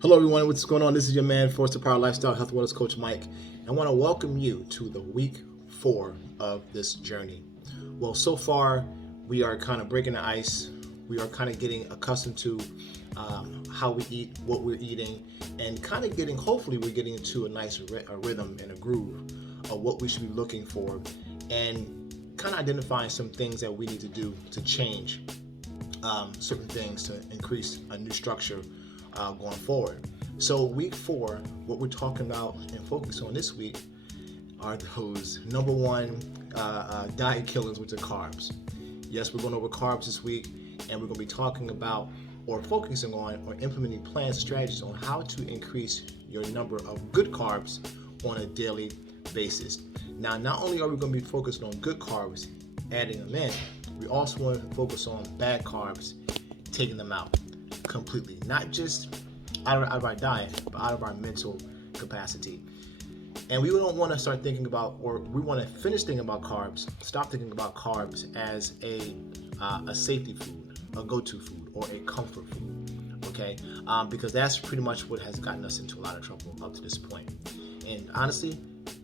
Hello everyone, what's going on? This is your man, Force to Power Lifestyle Health Wellness Coach Mike. I want to welcome you to the week 4 of this journey. Well, so far we are kind of breaking the ice. We are kind of getting accustomed to how we eat, what we're eating, and kind of hopefully we're getting into a nice rhythm and a groove of what we should be looking for, and kind of identifying some things that we need to do to change certain things to increase a new structure going forward. So week 4, what we're talking about and focus on this week are those number one diet killers, which are carbs. Yes, we're going over carbs this week, and we're going to be talking about or focusing on or implementing plans and strategies on how to increase your number of good carbs on a daily basis. Now, not only are we going to be focused on good carbs, adding them in, we also want to focus on bad carbs, taking them out completely, not just out of our diet, but out of our mental capacity. And we don't want to start thinking about, or we want to finish thinking about carbs, stop thinking about carbs as a safety food, a go-to food, or a comfort food, okay? Because that's pretty much what has gotten us into a lot of trouble up to this point. And honestly,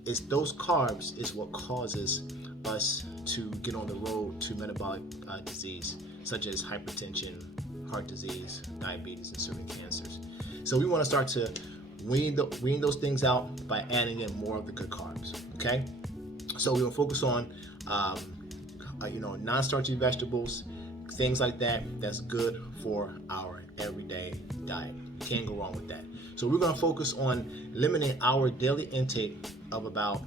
it's those carbs is what causes us to get on the road to metabolic disease, such as hypertension, heart disease, diabetes, and certain cancers. So we want to start to wean those things out by adding in more of the good carbs. Okay, so we're gonna focus on non-starchy vegetables, things like that. That's good for our everyday diet. Can't go wrong with that. So we're gonna focus on limiting our daily intake of about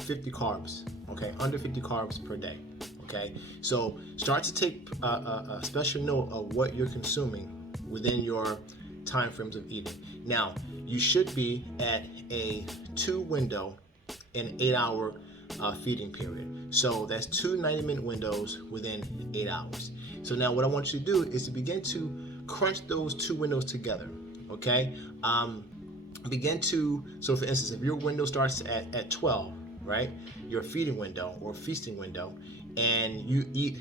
50 carbs. Okay, under 50 carbs per day. Okay, so start to take a special note of what you're consuming within your time frames of eating. Now, you should be at a 2 window in 8-hour feeding period. So that's 2 90-minute windows within 8 hours. So now what I want you to do is to begin to crunch those 2 windows together. Okay, so for instance, if your window starts at 12, right, your feeding window or feasting window, and you eat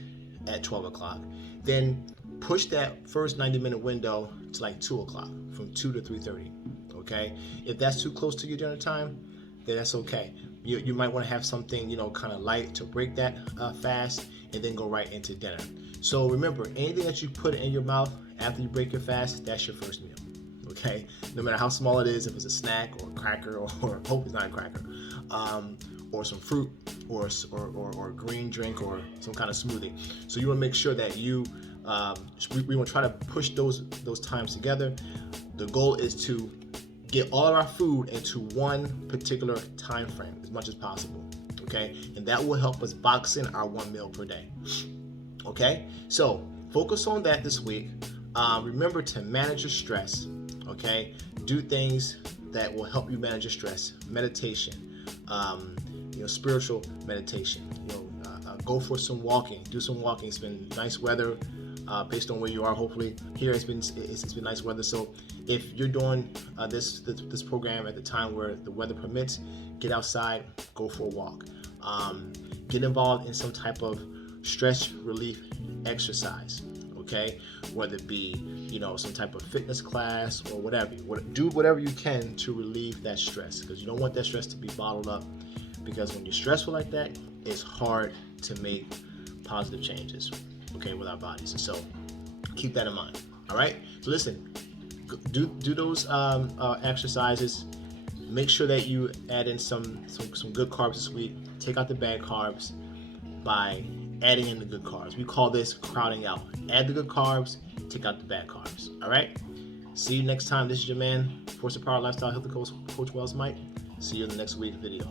at 12 o'clock, then push that first 90-minute window to like 2 o'clock, from 2 to 3:30. Okay, if that's too close to your dinner time, then that's okay. You might want to have something kind of light to break that fast, and then go right into dinner. So remember, anything that you put in your mouth after you break your fast, that's your first meal. Okay, no matter how small it is, if it's a snack or a cracker, or hope it's not a cracker, or some fruit, or a green drink, or some kind of smoothie. So you want to make sure that we want to try to push those times together. The goal is to get all of our food into one particular time frame as much as possible. Okay, and that will help us box in our 1 meal per day. Okay, so focus on that this week. Remember to manage your stress. Okay, do things that will help you manage your stress. Meditation, spiritual meditation. Go for some walking. Do some walking. It's been nice weather, based on where you are. Hopefully, here it's been nice weather. So if you're doing this program at the time where the weather permits, get outside, go for a walk. Get involved in some type of stress relief exercise. Okay, whether it be some type of fitness class or whatever. Do whatever you can to relieve that stress, because you don't want that stress to be bottled up. Because when you're stressful like that, it's hard to make positive changes, okay, with our bodies. So keep that in mind. All right. So listen, do those exercises. Make sure that you add in some good carbs this week. Take out the bad carbs by adding in the good carbs. We call this crowding out. Add the good carbs, take out the bad carbs. All right. See you next time. This is your man, Force of Power Lifestyle Health Coach Wells Mike. See you in the next week video.